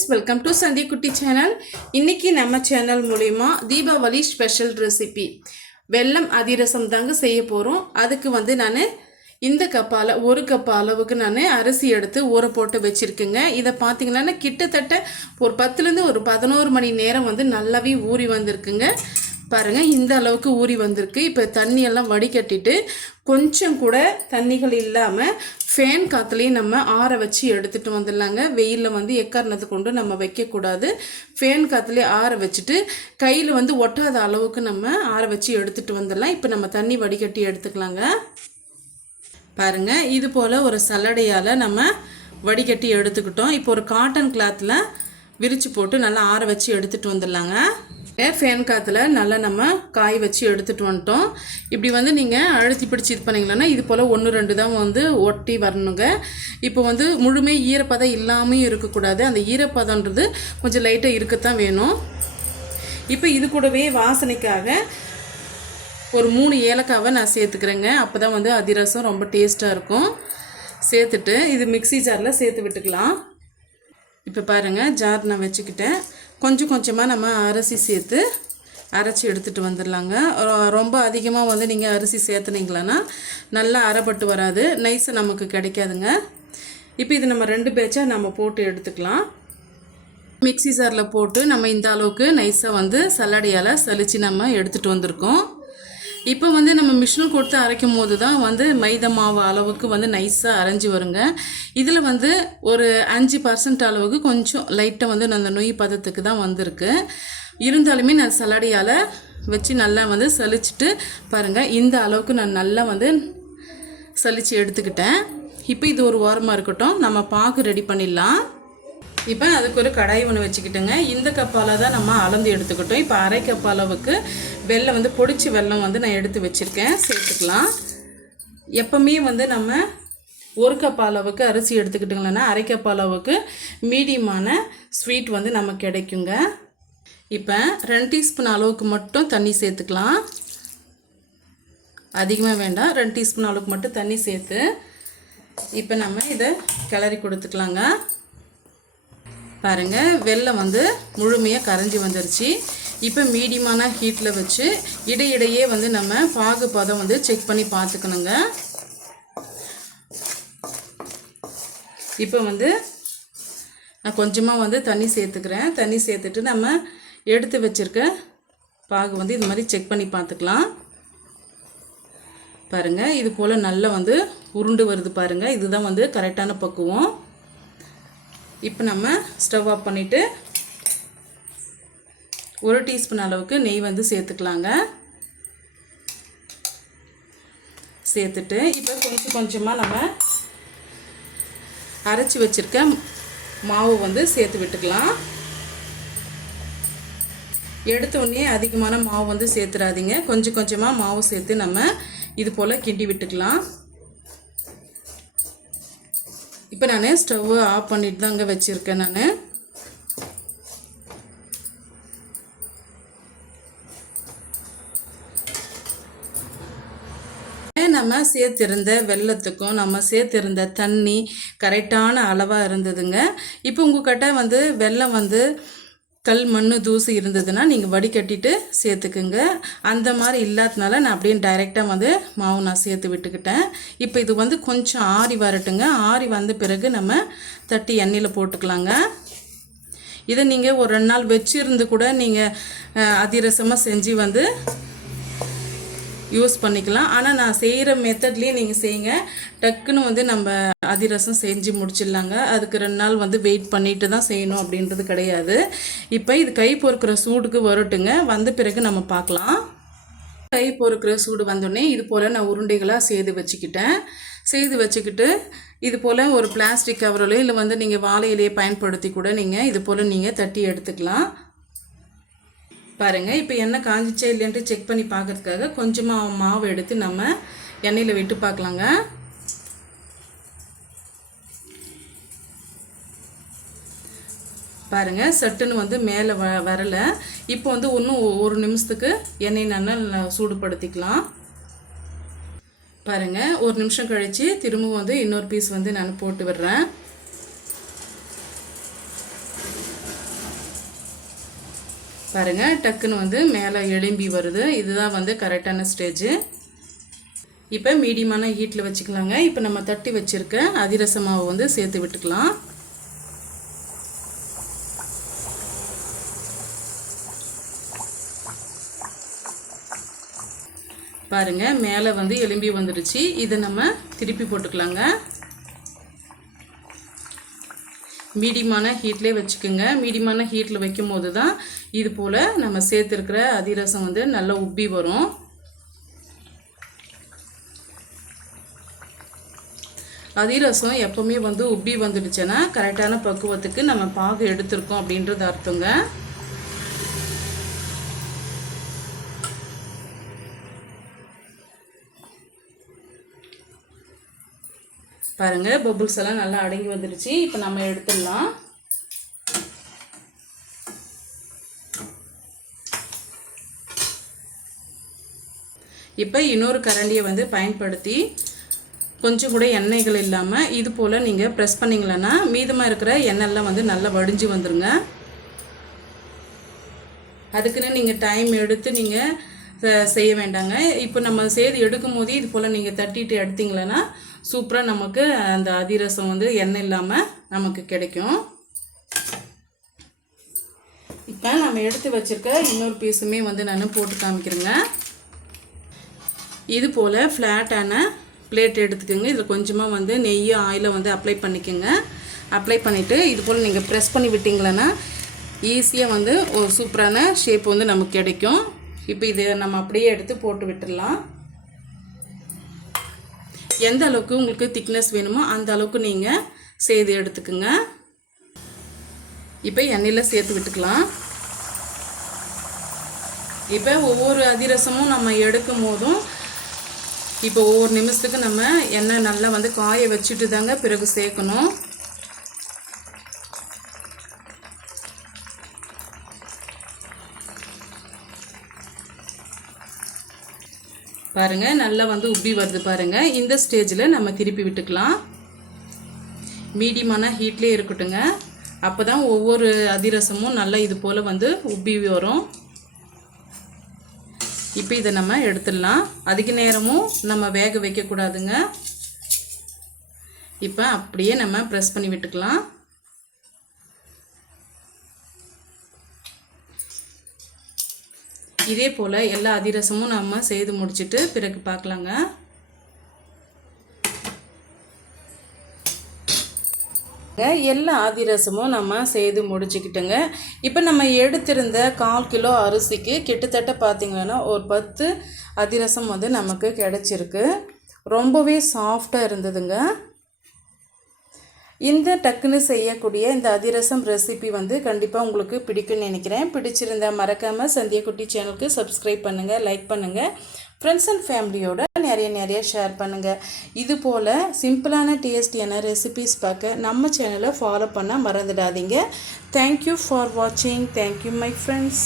Friends welcome to சந்தி குட்டி channel இன்றைக்கி நம்ம சேனல் மூலிமா தீபாவளி ஸ்பெஷல் ரெசிபி வெல்லம் அதிரசம் தாங்க செய்ய போகிறோம் அதுக்கு வந்து நான் இந்த கப்பால் ஒரு கப் அளவுக்கு நான் அரிசி எடுத்து ஊற போட்டு வச்சுருக்கேங்க இதை பார்த்தீங்கன்னா கிட்டத்தட்ட ஒரு பத்துலேருந்து ஒரு பதினோரு மணி நேரம் வந்து நல்லாவே ஊறி வந்திருக்குங்க பாருங்கள் இந்த அளவுக்கு ஊறி வந்திருக்கு. இப்போ தண்ணியெல்லாம் வடிகட்டிட்டு கொஞ்சம் கூட தண்ணிகள் இல்லாமல் ஃபேன் காற்றுலேயும் நம்ம ஆற வச்சு எடுத்துகிட்டு வந்துடலாங்க. வெயிலில் வந்து எக்காரணத்தை கொண்டு நம்ம வைக்கக்கூடாது. ஃபேன் காற்றுலேயே ஆற வச்சுட்டு கையில் வந்து ஒட்டாத அளவுக்கு நம்ம ஆற வச்சு எடுத்துகிட்டு வந்துடலாம். இப்போ நம்ம தண்ணி வடிகட்டி எடுத்துக்கலாங்க. பாருங்க இது போல் ஒரு சல்லடையால் நம்ம வடிகட்டி எடுத்துக்கிட்டோம். இப்போ ஒரு காட்டன் கிளாத்தில் விரித்து போட்டு நல்லா ஆற வச்சு எடுத்துகிட்டு வந்துடலாங்க. ஃபேன் காற்றுல நல்லா நம்ம காய் வச்சு எடுத்துகிட்டு வந்துட்டோம். இப்படி வந்து நீங்கள் அழுத்தி பிடிச்சி இது பண்ணிங்களன்னா இது போல் ஒன்று ரெண்டு தான் வந்து ஒட்டி வரணுங்க. இப்போ வந்து முழுமை ஈரப்பதம் இல்லாமையும் இருக்கக்கூடாது. அந்த ஈரப்பதன்றது கொஞ்சம் லைட்டாக இருக்கத்தான் வேணும். இப்போ இது கூடவே வாசனைக்காக ஒரு மூணு ஏலக்காவை நான் சேர்த்துக்கிறேங்க. அப்போ தான் வந்து அதிரசம் ரொம்ப டேஸ்ட்டாக இருக்கும். சேர்த்துட்டு இது மிக்ஸி ஜாரில் சேர்த்து விட்டுக்கலாம். இப்போ பாருங்கள் ஜார் நான் வச்சுக்கிட்டேன். கொஞ்சம் கொஞ்சமாக நம்ம அரிசி சேர்த்து அரைச்சி எடுத்துகிட்டு வந்துடலாங்க. ரொம்ப அதிகமாக வந்து நீங்கள் அரிசி சேர்த்துனீங்களன்னா நல்லா அரைப்பட்டு வராது. நைஸு நமக்கு கிடைக்காதுங்க. இப்போ இது நம்ம ரெண்டு பேட்சாக நம்ம போட்டு எடுத்துக்கலாம். மிக்ஸி ஜாரில் போட்டு நம்ம இந்த அளவுக்கு நைஸாக வந்து சல்லடையால் சலித்து நம்ம எடுத்துகிட்டு வந்திருக்கோம். இப்போ வந்து நம்ம மிஷினில் கொடுத்து அரைக்கும் போது தான் வந்து மைதா மாவு அளவுக்கு வந்து நைஸாக அரைஞ்சி வருங்க. இதில் வந்து ஒரு அஞ்சு பர்சன்ட் அளவுக்கு கொஞ்சம் லைட்டாக வந்து அந்த நொய் பதத்துக்கு தான் வந்திருக்கு. இருந்தாலுமே நான் சலடியால் வச்சு நல்லா வந்து சலிச்சிட்டு பாருங்கள் இந்த அளவுக்கு நான் நல்லா வந்து சலித்து எடுத்துக்கிட்டேன். இப்போ இது ஒரு ஓரமாக இருக்கட்டும். நம்ம பாகு ரெடி பண்ணிடலாம். இப்போ அதுக்கு ஒரு கடாய் ஒன்று வச்சுக்கிட்டுங்க. இந்த கப்பால் தான் நம்ம அளந்து எடுத்துக்கிட்டோம். இப்போ அரை கப் அளவுக்கு வெள்ளம் வந்து பொடிச்சு வெல்லம் வந்து நான் எடுத்து வச்சுருக்கேன். சேர்த்துக்கலாம். எப்போவுமே வந்து நம்ம ஒரு கப் அளவுக்கு அரிசி எடுத்துக்கிட்டுங்களேன்னா அரை கப் அளவுக்கு மீடியமான ஸ்வீட் வந்து நமக்கு கிடைக்குங்க. இப்போ ரெண்டு டீஸ்பூன் அளவுக்கு மட்டும் தண்ணி சேர்த்துக்கலாம். அதிகமாக வேண்டாம். ரெண்டு டீஸ்பூன் அளவுக்கு மட்டும் தண்ணி சேர்த்து இப்போ நம்ம இதை கிளறி கொடுத்துக்கலாங்க. பாருங்கள் வெள்ளம் வந்து முழுமையாக கரைஞ்சி வந்துருச்சு. இப்போ மீடியமான ஹீட்டில் வச்சு இடையிடையே வந்து நம்ம பாகு பதம் வந்து செக் பண்ணி பார்த்துக்கணுங்க. இப்போ வந்து நான் கொஞ்சமாக வந்து தண்ணி சேர்த்துக்கிறேன். தண்ணி சேர்த்துட்டு நம்ம எடுத்து வச்சிருக்க பாகு வந்து இது மாதிரி செக் பண்ணி பார்த்துக்கலாம். பாருங்கள் இது போல் நல்லா வந்து உருண்டு வருது பாருங்கள் இதுதான் வந்து கரெக்டான பக்குவம். இப்போ நம்ம ஸ்டவ் ஆஃப் பண்ணிவிட்டு ஒரு டீஸ்பூன் அளவுக்கு நெய் வந்து சேர்த்துக்கலாங்க. சேர்த்துட்டு இப்போ கொஞ்சம் கொஞ்சமாக நம்ம அரைச்சி வச்சுருக்க மாவு வந்து சேர்த்து விட்டுக்கலாம். எடுத்த உடனே அதிகமான மாவு வந்து சேர்த்துடாதீங்க கொஞ்சம் கொஞ்சமாக மாவு சேர்த்து நம்ம இது போல் கிண்டி விட்டுக்கலாம். இப்போ நான் ஸ்டவ் ஆஃப் பண்ணிட்டு தாங்க வச்சுருக்கேன் நான். நம்ம சேர்த்திருந்த வெள்ளத்துக்கும் நம்ம சேர்த்திருந்த தண்ணி கரெக்டான அளவாக இருந்ததுங்க. இப்போ உங்ககிட்ட வந்து வெள்ளம் வந்து கல் மண் தூசி இருந்ததுன்னா நீங்கள் வடிகட்டிட்டு சேர்த்துக்குங்க. அந்த மாதிரி இல்லாதனால நான் அப்படியே டைரெக்டாக வந்து மாவு நான் சேர்த்து விட்டுக்கிட்டேன். இப்போ இது வந்து கொஞ்சம் ஆறி வரட்டுங்க. ஆறி வந்த பிறகு நம்ம தட்டி எண்ணெயில் போட்டுக்கலாங்க. இதை நீங்கள் ஒரு ரெண்டு நாள் வச்சுருந்து கூட நீங்கள் அதிரசமாக செஞ்சு வந்து யூஸ் பண்ணிக்கலாம். ஆனால் நான் செய்கிற மெத்தட்லேயே நீங்கள் செய்யுங்க. டக்குன்னு வந்து நம்ம அதிரசம் செஞ்சு முடிச்சிடலாங்க. அதுக்கு ரெண்டு நாள் வந்து வெயிட் பண்ணிட்டு தான் செய்யணும் அப்படின்றது கிடையாது. இப்போ இது கை பொறுக்கிற சூடுக்கு வரட்டுங்க. வந்த பிறகு நம்ம பார்க்கலாம். கை பொறுக்கிற சூடு வந்தோடனே இது போல் நான் உருண்டைகளாக செய்து வச்சுக்கிட்டேன். செய்து வச்சுக்கிட்டு இது போல் ஒரு பிளாஸ்டிக் கவரில் இல்லை வந்து நீங்கள் வாழை இலையை பயன்படுத்தி கூட நீங்கள் இது போல் நீங்கள் தட்டி எடுத்துக்கலாம். பாருங்கள் இப்போ எண்ணெய் காஞ்சிச்சே இல்லைன்ட்டு செக் பண்ணி பார்க்கறதுக்காக கொஞ்சமாக மாவு எடுத்து நம்ம எண்ணெயில் விட்டு பார்க்கலாங்க பாருங்கள் சட்டுன்னு வந்து மேலே வ வரலை. இப்போ வந்து இன்னும் ஒரு நிமிஷத்துக்கு எண்ணெய் நல்லா சூடுபடுத்திக்கலாம். பாருங்கள் ஒரு நிமிஷம் கழித்து திரும்பவும் வந்து இன்னொரு பீஸ் வந்து நான் போட்டு விடுறேன். பாருங்கள் டக்குன்னு வந்து மேலே எழும்பி வருது. இதுதான் வந்து கரெக்டான ஸ்டேஜு. இப்போ மீடியமான ஹீட்டில் வச்சுக்கலாங்க. இப்போ நம்ம தட்டி வச்சுருக்க அதிரச மாவு வந்து சேர்த்து விட்டுக்கலாம். பாருங்க மேலே வந்து எலும்பி வந்துடுச்சு இதை நம்ம திருப்பி போட்டுக்கலாங்க. மீடியமான ஹீட்லேயே வச்சுக்கோங்க. மீடியமான ஹீட்டில் வைக்கும் போது தான் இது போல் நம்ம சேர்த்துருக்கிற அதிரசம் வந்து நல்லா உப்பி வரும். அதிரசம் எப்போவுமே வந்து உப்பி வந்துடுச்சுன்னா கரெக்டான பக்குவத்துக்கு நம்ம பாகு எடுத்திருக்கோம் அப்படின்றது அர்த்தங்க. பாருங்கள் பபுள்ஸ் எல்லாம் நல்லா அடங்கி வந்துடுச்சு. இப்போ நம்ம எடுத்துடலாம். இப்போ இன்னொரு கரண்டியை வந்து பயன்படுத்தி கொஞ்சம் கூட எண்ணெய்கள் இல்லாமல் இது போல் நீங்கள் ப்ரெஸ் பண்ணிங்களன்னா மீதமாக இருக்கிற எண்ணெய்லாம் வந்து நல்லா வடிஞ்சு வந்துடுங்க அதுக்குன்னு நீங்கள் டைம் எடுத்து நீங்கள் செய்ய வேண்டாங்க. இப்போ நம்ம செய்து எடுக்கும் போதே இது போல் நீங்கள் தட்டிட்டு எடுத்தீங்களன்னா சூப்பராக நமக்கு அந்த அதிரசம் வந்து எண்ணெய் இல்லாமல் நமக்கு கிடைக்கும். இப்போ நம்ம எடுத்து வச்சுருக்க இன்னொரு பீஸுமே வந்து நான் போட்டு காமிக்கிறேங்க. இது போல் ஃப்ளாட்டான பிளேட் எடுத்துக்கோங்க. இதில் கொஞ்சமாக வந்து நெய்யோ ஆயிலை வந்து அப்ளை பண்ணிக்கோங்க. அப்ளை பண்ணிவிட்டு இது போல் நீங்கள் ப்ரெஸ் பண்ணி விட்டிங்களன்னா ஈஸியாக வந்து ஒரு சூப்பரான ஷேப் வந்து நமக்கு கிடைக்கும். இப்போ இது நம்ம அப்படியே எடுத்து போட்டு விட்டுடலாம் எந்த அளவுக்கு உங்களுக்கு திக்னஸ் வேணுமோ அந்த அளவுக்கு நீங்கள் செய்து எடுத்துக்குங்க. இப்போ எண்ணெயில் சேர்த்து விட்டுக்கலாம். இப்போ ஒவ்வொரு அதிரசமும் நம்ம எடுக்கும் போதும் இப்போ ஒவ்வொரு நிமிஷத்துக்கு நம்ம எண்ணெய் நல்லா வந்து காய வச்சுட்டு தாங்க பிறகு சேர்க்கணும். பாருங்கள் நல்லா வந்து உப்பி வருது பாருங்கள் இந்த ஸ்டேஜில் நம்ம திருப்பி விட்டுக்கலாம். மீடியமான ஹீட்லேயே இருக்கட்டுங்க. அப்போ தான் ஒவ்வொரு அதிரசமும் நல்லா இது போல் வந்து உப்பி வரும். இப்போ இதை நம்ம எடுத்துடலாம். அதிக நேரமும் நம்ம வேக வைக்கக்கூடாதுங்க. இப்போ அப்படியே நம்ம ப்ரெஸ் பண்ணி விட்டுக்கலாம். இதே போல் எல்லா அதிரசமும் நம்ம செய்து முடிச்சுட்டு பிறகு பார்க்கலாங்க. எல்லா அதிரசமும் நம்ம செய்து முடிச்சுக்கிட்டோங்க. இப்போ நம்ம எடுத்திருந்த கால் கிலோ அரிசிக்கு கிட்டத்தட்ட பார்த்திங்கன்னா ஒரு பத்து அதிரசம் வந்து நமக்கு கிடச்சிருக்கு. ரொம்பவே சாஃப்டாக இருந்ததுங்க. இந்த டக்குன்னு செய்யக்கூடிய இந்த அதிரசம் ரெசிபி வந்து கண்டிப்பாக உங்களுக்கு பிடிக்கும்னு நினைக்கிறேன். பிடிச்சிருந்தா மறக்காமல் சந்தியக்குட்டி சேனலுக்கு சப்ஸ்கிரைப் பண்ணுங்கள் லைக் பண்ணுங்கள் ஃப்ரெண்ட்ஸ் அண்ட் ஃபேமிலியோட நிறைய நிறைய ஷேர் பண்ணுங்கள் இது போல் சிம்பிளான டேஸ்டியான ரெசிபிஸ் பார்க்க நம்ம சேனலை ஃபாலோ பண்ண மறந்துடாதீங்க. தேங்க்யூ ஃபார் வாட்சிங் தேங்க்யூ மை ஃப்ரெண்ட்ஸ்